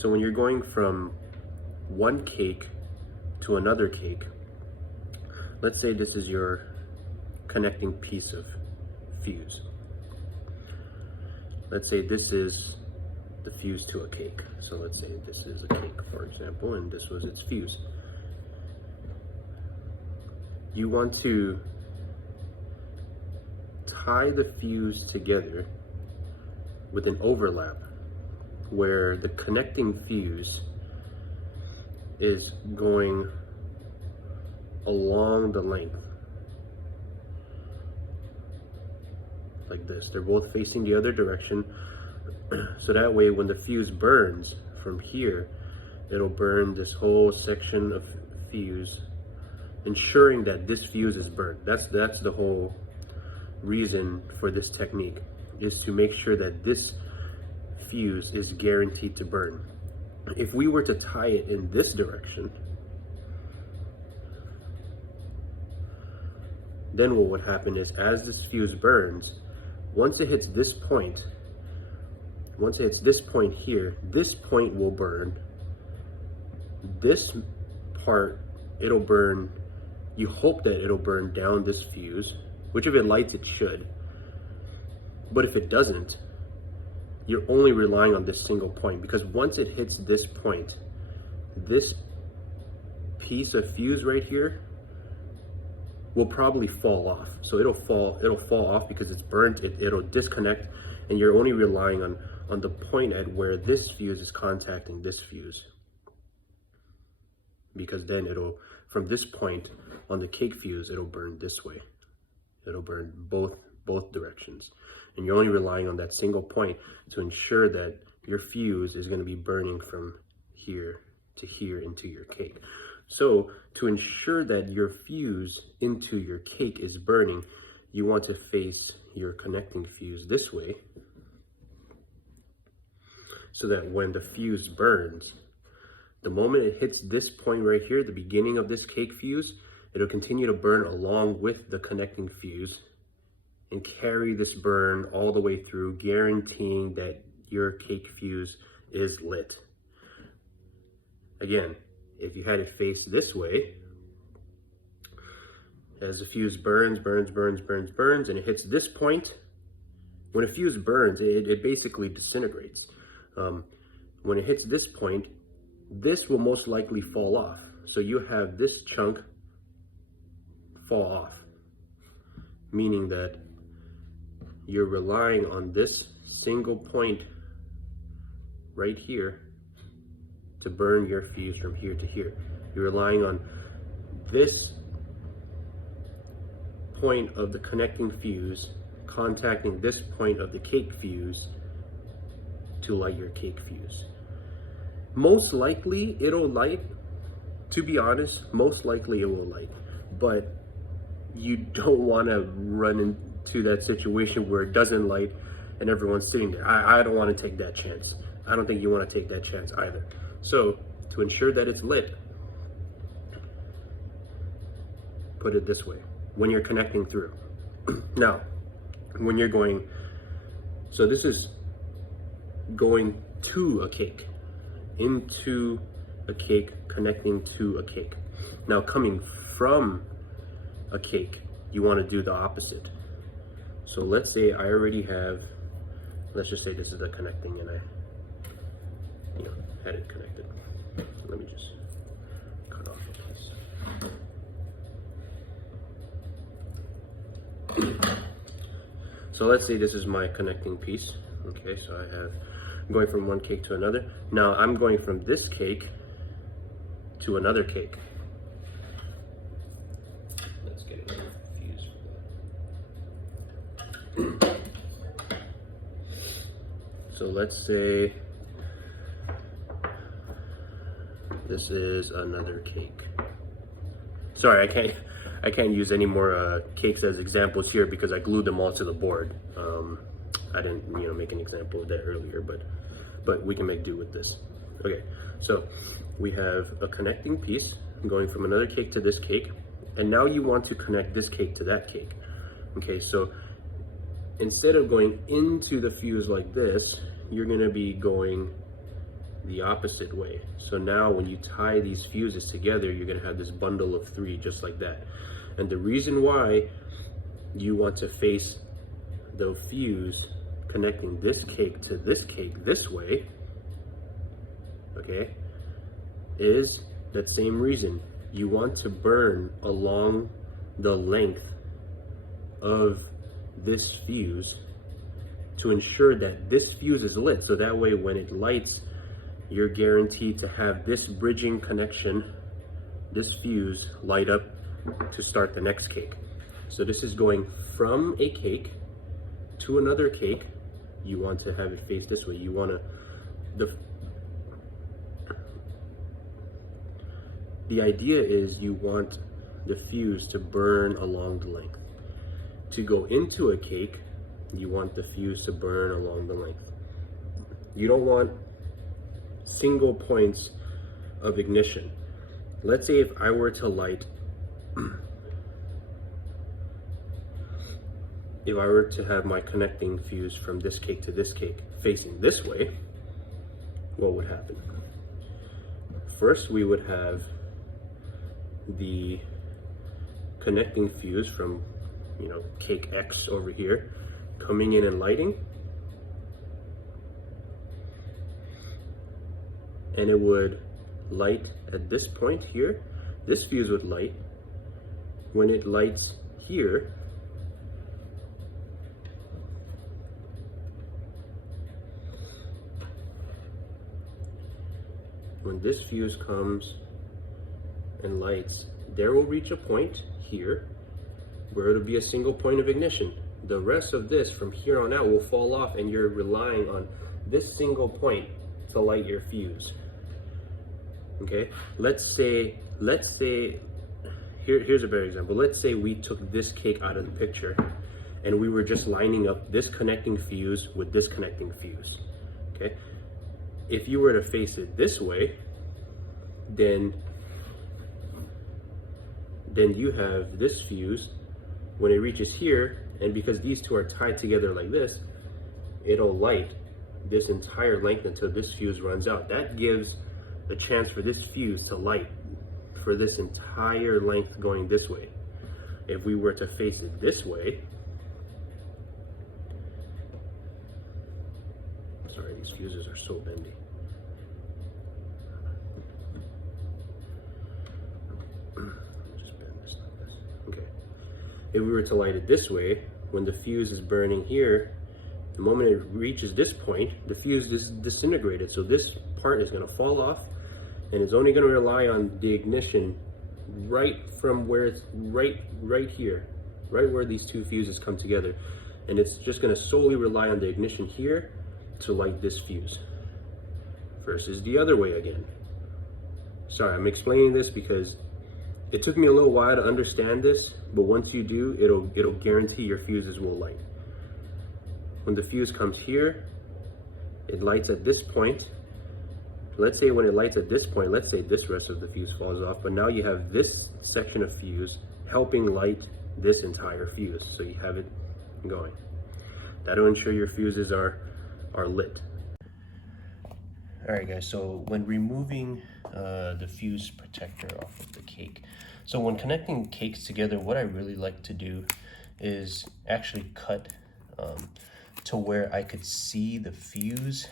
So when you're going from one cake to another cake, let's say this is your connecting piece of fuse. Let's say this is the fuse to a cake. So let's say this is a cake, for example, and this was its fuse. You want to tie the fuse together with an overlap where the connecting fuse is going along the length like this. They're both facing the other direction, so that way when the fuse burns from here, it'll burn this whole section of fuse, ensuring that this fuse is burned. That's the whole reason for this technique, is to make sure that this fuse is guaranteed to burn. If we were to tie it in this direction, then what would happen is, as this fuse burns, once it hits this point here, this point will burn. This part, it'll burn, you hope that it'll burn down this fuse, which if it lights, it should. But if it doesn't, you're only relying on this single point, because once it hits this point, this piece of fuse right here will probably fall off. So it'll fall off because it's burnt, it'll disconnect, and you're only relying on the point at where this fuse is contacting this fuse. Because then from this point on the cake fuse, it'll burn this way. It'll burn both directions. And you're only relying on that single point to ensure that your fuse is going to be burning from here to here into your cake. So to ensure that your fuse into your cake is burning, you want to face your connecting fuse this way, so that when the fuse burns, the moment it hits this point right here, the beginning of this cake fuse, it'll continue to burn along with the connecting fuse and carry this burn all the way through, guaranteeing that your cake fuse is lit. Again, if you had it face this way, as the fuse burns, and it hits this point, when a fuse burns, it basically disintegrates. When it hits this point, this will most likely fall off. So you have this chunk fall off, meaning that you're relying on this single point right here to burn your fuse from here to here. You're relying on this point of the connecting fuse contacting this point of the cake fuse to light your cake fuse. Most likely it'll light, to be honest, most likely it will light, but you don't want to run into that situation where it doesn't light and everyone's sitting there. I don't want to take that chance. I don't think you want to take that chance either. So to ensure that it's lit, put it this way when you're connecting through. Now, when you're going, so this is going to a cake, into a cake, connecting to a cake. Now coming from a cake, you want to do the opposite. So let's say I already have, let's just say this is the connecting and I had it connected. Let me just cut off this. So let's say this is my connecting piece. Okay, so I'm going from one cake to another. Now I'm going from this cake to another cake. Let's get another fuse for that. So let's say this is another cake. Sorry, I can't use any more cakes as examples here because I glued them all to the board. I didn't make an example of that earlier, but we can make do with this. Okay, so we have a connecting piece going from another cake to this cake, and now you want to connect this cake to that cake. Okay, so instead of going into the fuse like this, you're gonna be going the opposite way. So now when you tie these fuses together, you're gonna have this bundle of 3 just like that. And the reason why you want to face the fuse connecting this cake to this cake this way, okay, is that same reason. You want to burn along the length of this fuse to ensure that this fuse is lit, so that way when it lights, you're guaranteed to have this bridging connection, this fuse, light up to start the next cake. So this is going from a cake to another cake. You want to have it face this way. You want to, the idea is you want the fuse to burn along the length. To go into a cake, you want the fuse to burn along the length. You don't want single points of ignition. Let's say if I were to light, if I were to have my connecting fuse from this cake to this cake facing this way, what would happen? First, we would have the connecting fuse from, cake X over here coming in and lighting, and it would light at this point here. This fuse would light. When it lights here, when this fuse comes and lights, there will reach a point here where it'll be a single point of ignition. The rest of this from here on out will fall off, and you're relying on this single point to light your fuse. Okay, let's say here's a better example. Let's say we took this cake out of the picture and we were just lining up this connecting fuse with this connecting fuse. Okay, if you were to face it this way, then you have this fuse. When it reaches here, and because these two are tied together like this, it'll light this entire length until this fuse runs out. That gives a chance for this fuse to light for this entire length going this way. If we were to face it this way, sorry, these fuses are so bendy. Just bend this like this. Okay. If we were to light it this way, when the fuse is burning here, the moment it reaches this point, the fuse is disintegrated. So this part is going to fall off, and it's only going to rely on the ignition right from where it's right here, right where these two fuses come together. And it's just going to solely rely on the ignition here to light this fuse versus the other way again. Sorry, I'm explaining this because it took me a little while to understand this, but once you do, it'll guarantee your fuses will light. When the fuse comes here, it lights at this point. Let's say when it lights at this point, let's say this rest of the fuse falls off, but now you have this section of fuse helping light this entire fuse, so you have it going. That'll ensure your fuses are lit. All right, guys, so when removing the fuse protector off of the cake, so when connecting cakes together, what I really like to do is actually cut to where I could see the fuse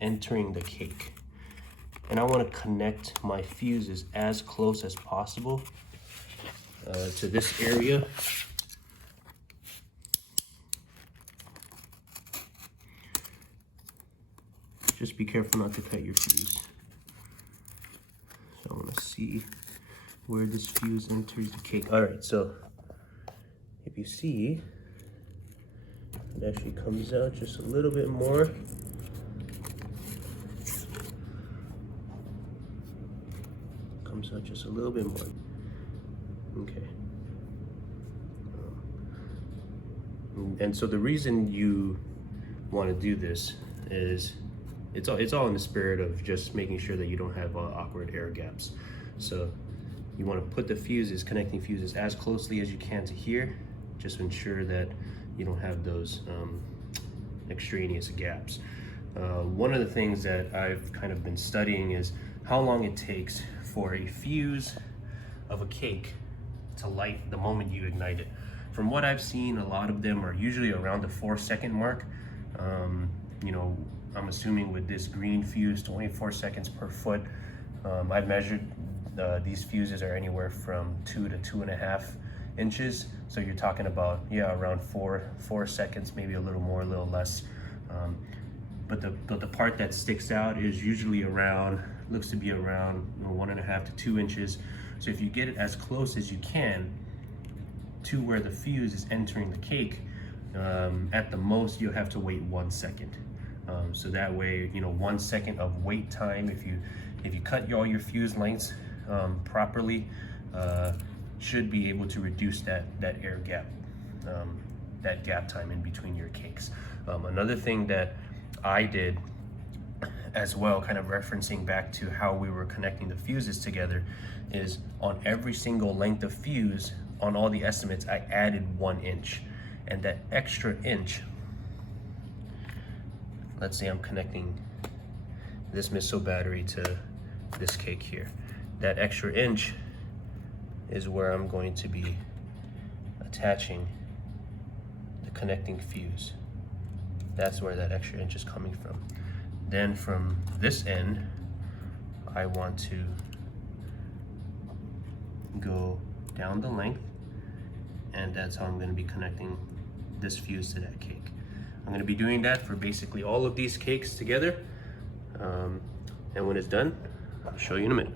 entering the cake. And I want to connect my fuses as close as possible to this area. Just be careful not to cut your fuse. So I want to see where this fuse enters the cake. All right, so if you see, it actually comes out just a little bit more. Comes out just a little bit more. Okay. And so the reason you want to do this is it's all in the spirit of just making sure that you don't have awkward air gaps. So you want to put the fuses, connecting fuses, as closely as you can to here, just to ensure that you don't have those extraneous gaps. One of the things that I've kind of been studying is how long it takes for a fuse of a cake to light the moment you ignite it. From what I've seen, a lot of them are usually around the 4-second mark. You know, I'm assuming with this green fuse, 24 seconds per foot. I've measured these fuses are anywhere from 2 to 2.5 inches. So you're talking about, yeah, around 4 seconds, maybe a little more, a little less. But the part that sticks out is usually around, looks to be around 1.5 to 2 inches. So if you get it as close as you can to where the fuse is entering the cake, at the most you'll have to wait 1 second. So that way, 1 second of wait time, if you cut all your fuse lengths properly, should be able to reduce that air gap, that gap time in between your cakes. Another thing that I did as well, kind of referencing back to how we were connecting the fuses together, is on every single length of fuse on all the estimates, I added 1 inch. And that extra inch, let's say I'm connecting this missile battery to this cake here. That extra inch is where I'm going to be attaching the connecting fuse. That's where that extra inch is coming from. Then from this end, I want to go down the length, and that's how I'm going to be connecting this fuse to that cake. I'm going to be doing that for basically all of these cakes together, and when it's done, I'll show you in a minute.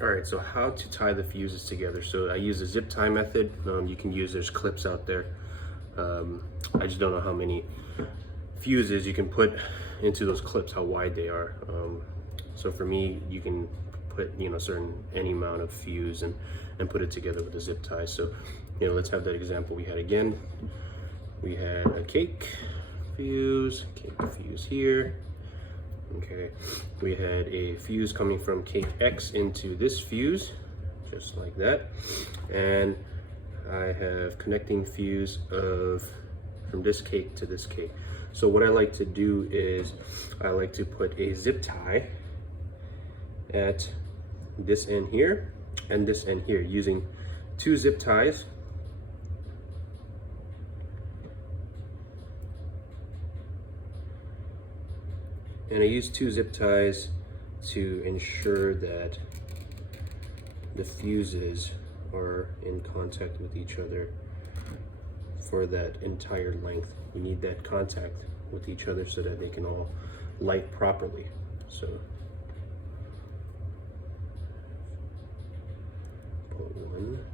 Alright, so how to tie the fuses together. So I use a zip tie method. You can use, there's clips out there. I just don't know how many fuses you can put into those clips, how wide they are. So for me, you can put any amount of fuse and put it together with a zip tie. So let's have that example we had again. We had a cake fuse here. Okay, we had a fuse coming from cake X into this fuse, just like that. And I have connecting fuse from this cake to this cake. So what I like to do is I like to put a zip tie at this end here and this end here, using 2 zip ties. And I use 2 zip ties to ensure that the fuses are in contact with each other for that entire length. You need that contact with each other so that they can all light properly. So put one.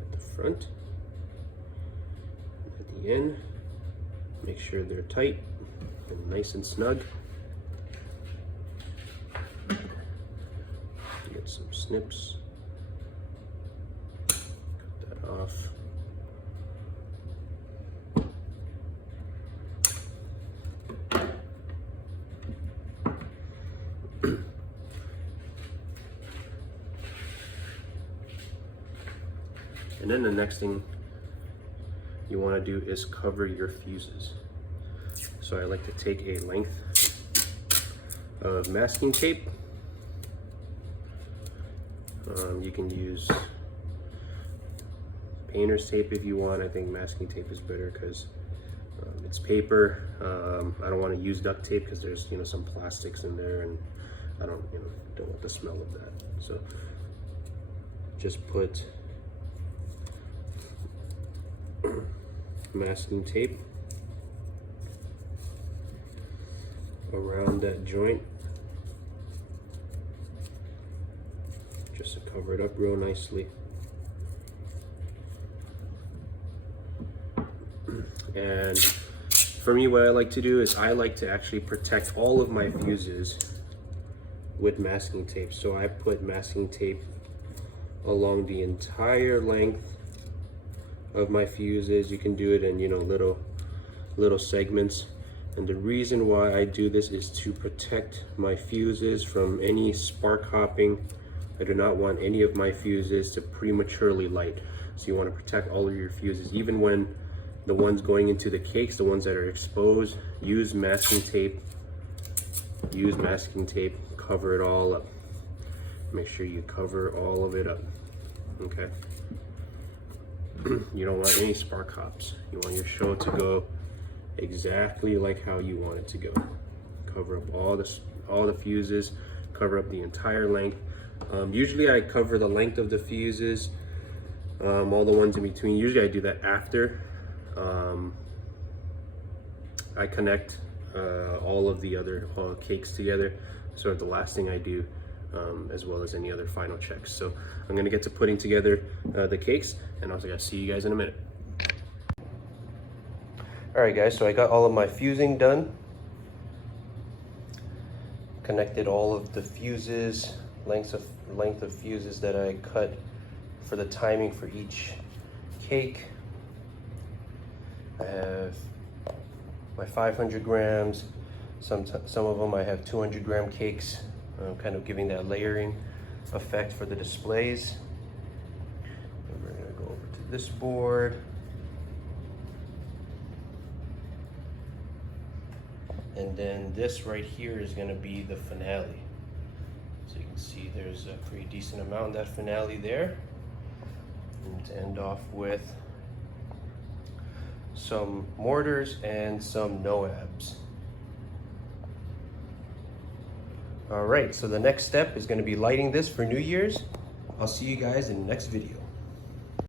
At the front. At the end. Make sure they're tight and nice and snug. Get some snips. Cut that off. And then the next thing you want to do is cover your fuses. So I like to take a length of masking tape. You can use painter's tape if you want. I think masking tape is better because it's paper. I don't want to use duct tape because there's some plastics in there, and I don't want the smell of that. So just put masking tape around that joint just to cover it up real nicely. And for me, what I like to do is I like to actually protect all of my fuses with masking tape. So I put masking tape along the entire length of my fuses. You can do it in little segments, and the reason why I do this is to protect my fuses from any spark hopping. I do not want any of my fuses to prematurely light. So you want to protect all of your fuses, even when the ones going into the cakes, the ones that are exposed, use masking tape. Use masking tape, cover it all up. Make sure you cover all of it up, okay? You don't want any spark hops. You want your show to go exactly like how you want it to go. Cover up all the fuses, cover up the entire length. Usually I cover the length of the fuses, all the ones in between. Usually I do that after I connect all of the other cakes together. So the last thing I do, as well as any other final checks. So I'm gonna get to putting together the cakes, and I'll see you guys in a minute. All right guys, so I got all of my fusing done. Connected all of the fuses, length of fuses that I cut for the timing for each cake. I have my 500 grams. Some of them I have 200 gram cakes, kind of giving that layering effect for the displays. And we're gonna go over to this board. And then this right here is gonna be the finale. So you can see there's a pretty decent amount in that finale there. And to end off with some mortars and some NOABs. All right, so the next step is gonna be lighting this for New Year's. I'll see you guys in the next video.